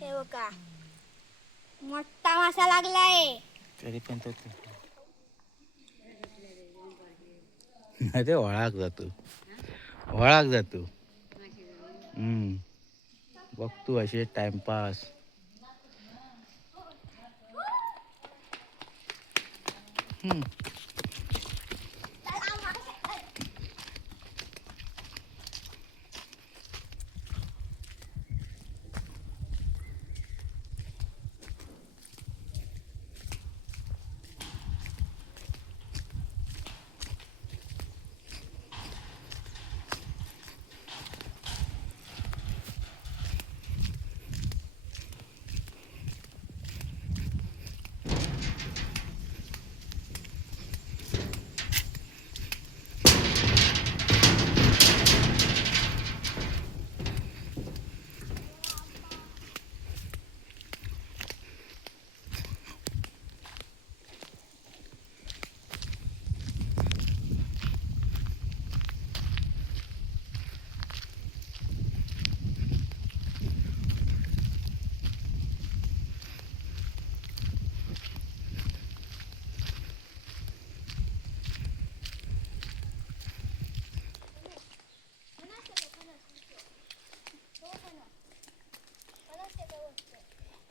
हे बघा मोठा मासा लागलाय. तरी पण तो ते वळाक जातो, वळाक जातो. बघतो असे टाइमपास.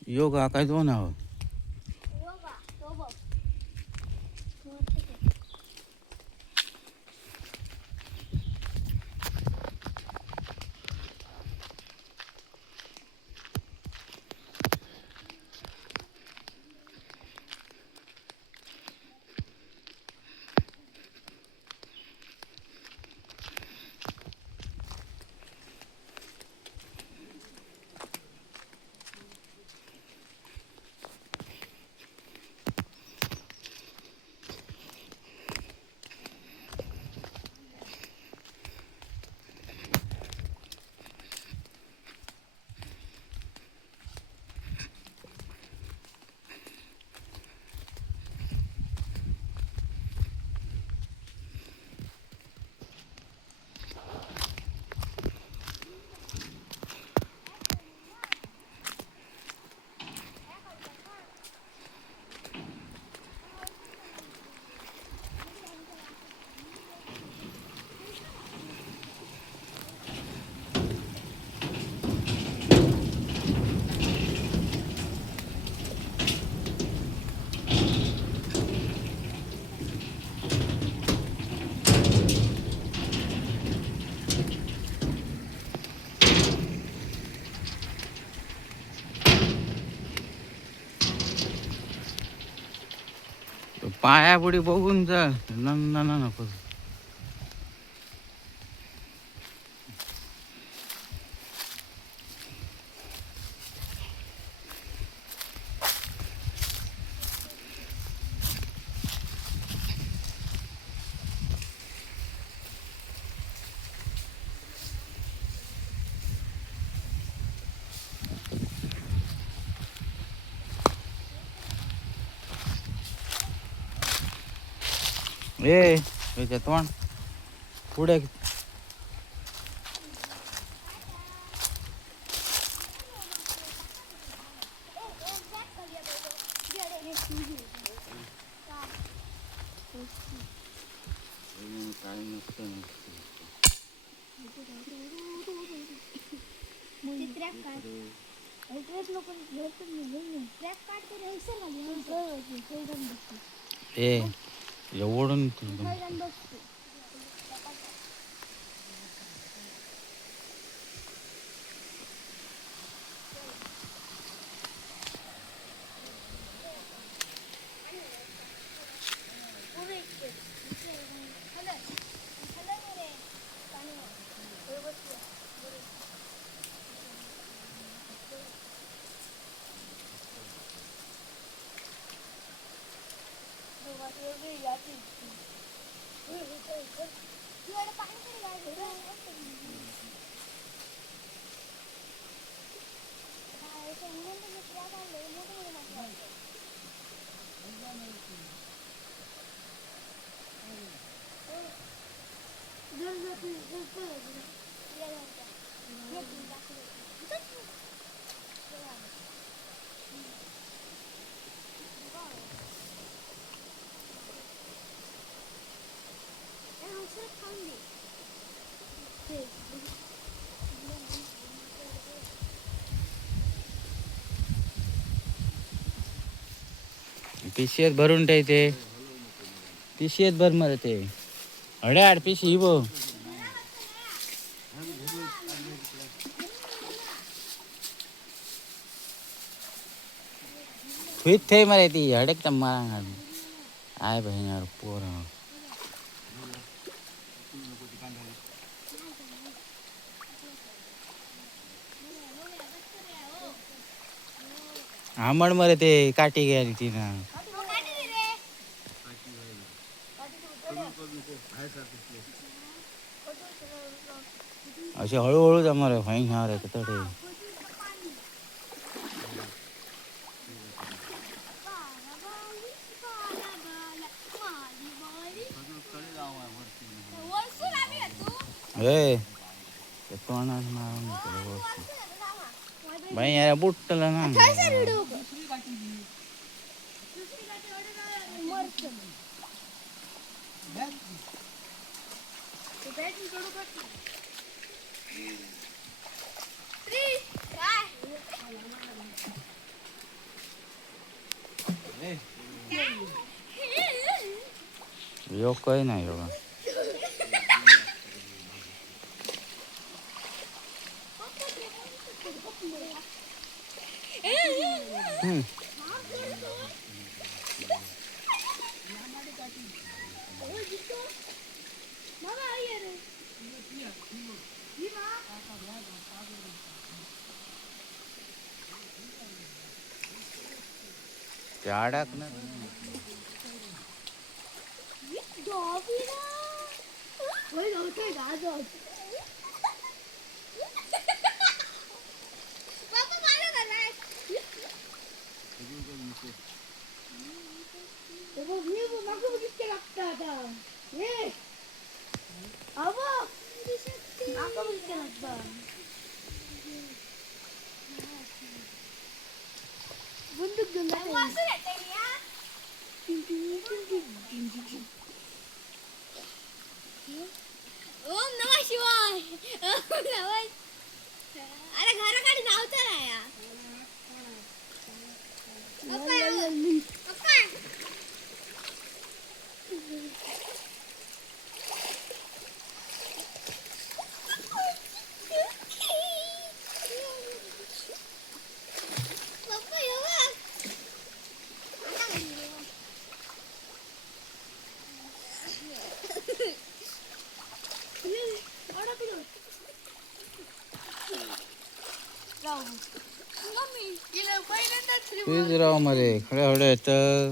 योगा काय दोन आहो. पाया पुढे बघून जा, ना नको. तोंड पुढे काय नसतं. एवढून पिशयेत भरून ठेवते. पिशयेत भर मरे ते हड्याड पिशी बो खुईत थे मरे ती हडेक तम मारा आय बहीण यार पोर आंबड मरे ते काठी गेली ती ना असे हळूहळू जमरे फाईन ह्या रे तडे ए तोंडात मारून बाई यार बुटला ना योग काही नाही योगा अडक ना बंदूक घेऊन ओम नमः शिवाय ओम नमः अरे घराकडे धावता या प्लीज राव मध्ये खडे हडे तर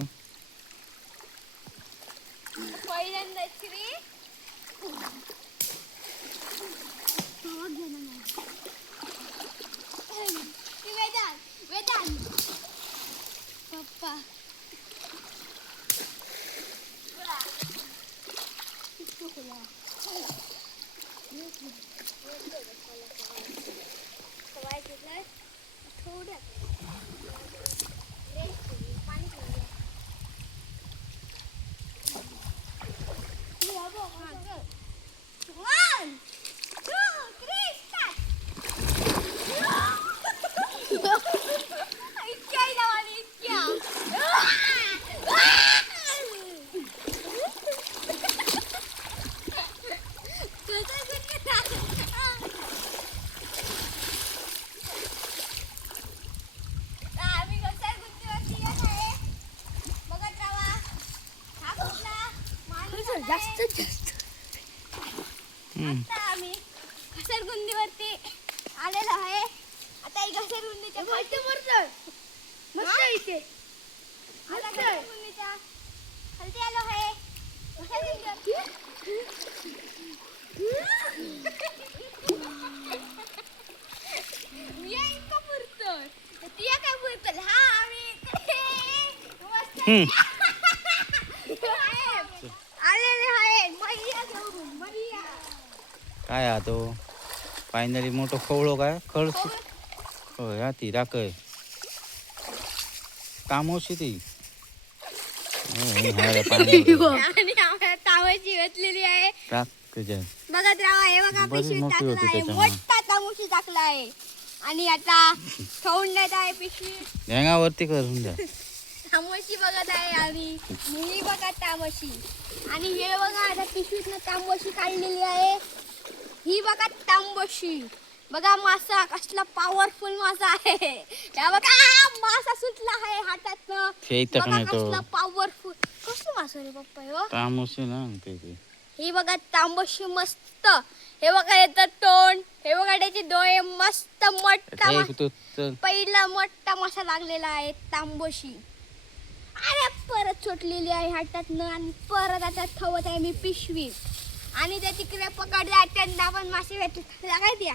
जास्तीत जास्त आता आम्ही घसरगुंदीवरती आलेलो आहे. आता ही घसरगुंदीच्या खालती मस्त इथे आता घसरगुंदीच्या खालती आलो आहे. मी इतकं पुरतो तिया काय पुरतो हा आम्ही मस्त काय हा तो फायनली मोठो खवळो काय खळ होय हा ती राखय कामोशी ती आणि आम्हाला तावशी घातलेली आहे. बघत राहा हे बघा पिशवी टाकलाय मोठा तामुशी टाकलाय आणि आता खाऊन देत आहे पिशवी घेंगावरती करून द्या तामोशी बघत आहे आणि ही बघा तामोशी आणि हे बघा आता पिशवीतनं तांबोशी काढलेली आहे. ही बघा तांबोशी बघा मासा कसला पॉवरफुल मासा आहे. या बघा मासा सुटला आहे हातातनं. बघा कसला पॉवरफुल कसं मासा रे पप्पा हो तामोशी ना ही बघा तांबोशी मस्त. हे बघा याचं तोंड हे बघा त्याचे डोळे मस्त मोठा पहिला मोठा मासा लागलेला आहे तांबोशी. अरे परत सुटलेली आहे हातातनं आणि परत आता ठेवत आहे मी पिशवीत आणि ते तिकडे पकडले त्यांना पण मासे भेटले काय द्या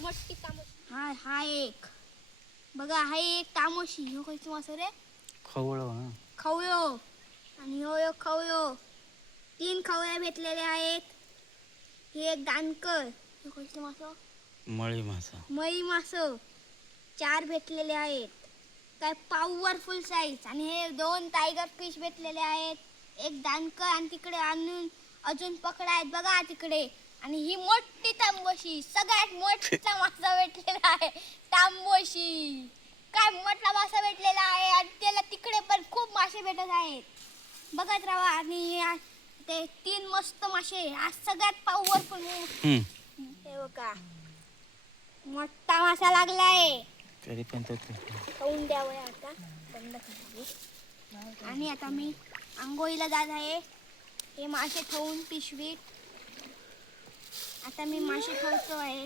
मोठी तामोशी. हा एक बघा हा एक तामोशी हो खायचं मासा रे खवळो आणि हो खवळो 3 खवळ्या भेटलेल्या आहेत. हे एक दानकर हे खायचं मासा मळी मास 4 भेटलेले आहेत. काय पॉवरफुल साईज आणि हे 2 टायगर फिश भेटलेले आहेत. एक दानकर आणि तिकडे आणून अजून पकडा आहेत बघा तिकडे आणि ही मोठी तांबोशी सगळ्यात मोठा मासा भेटलेला आहे. तांबोशी काय मोठा मासा भेटलेला आहे आणि त्याला तिकडे पण खूप मासे भेटत आहेत. बघत राहा आणि ते 3 मस्त मासे हा सगळ्यात पॉवरफुल हे बघा मोठा मासा लागलाय. तरी पण तो खाऊन द्यावं आता बंद करावी आणि आता मी आंघोळीला जात आहे. हे मासे ठेवून पिशवीत आता मी मासे ठेवतो आहे.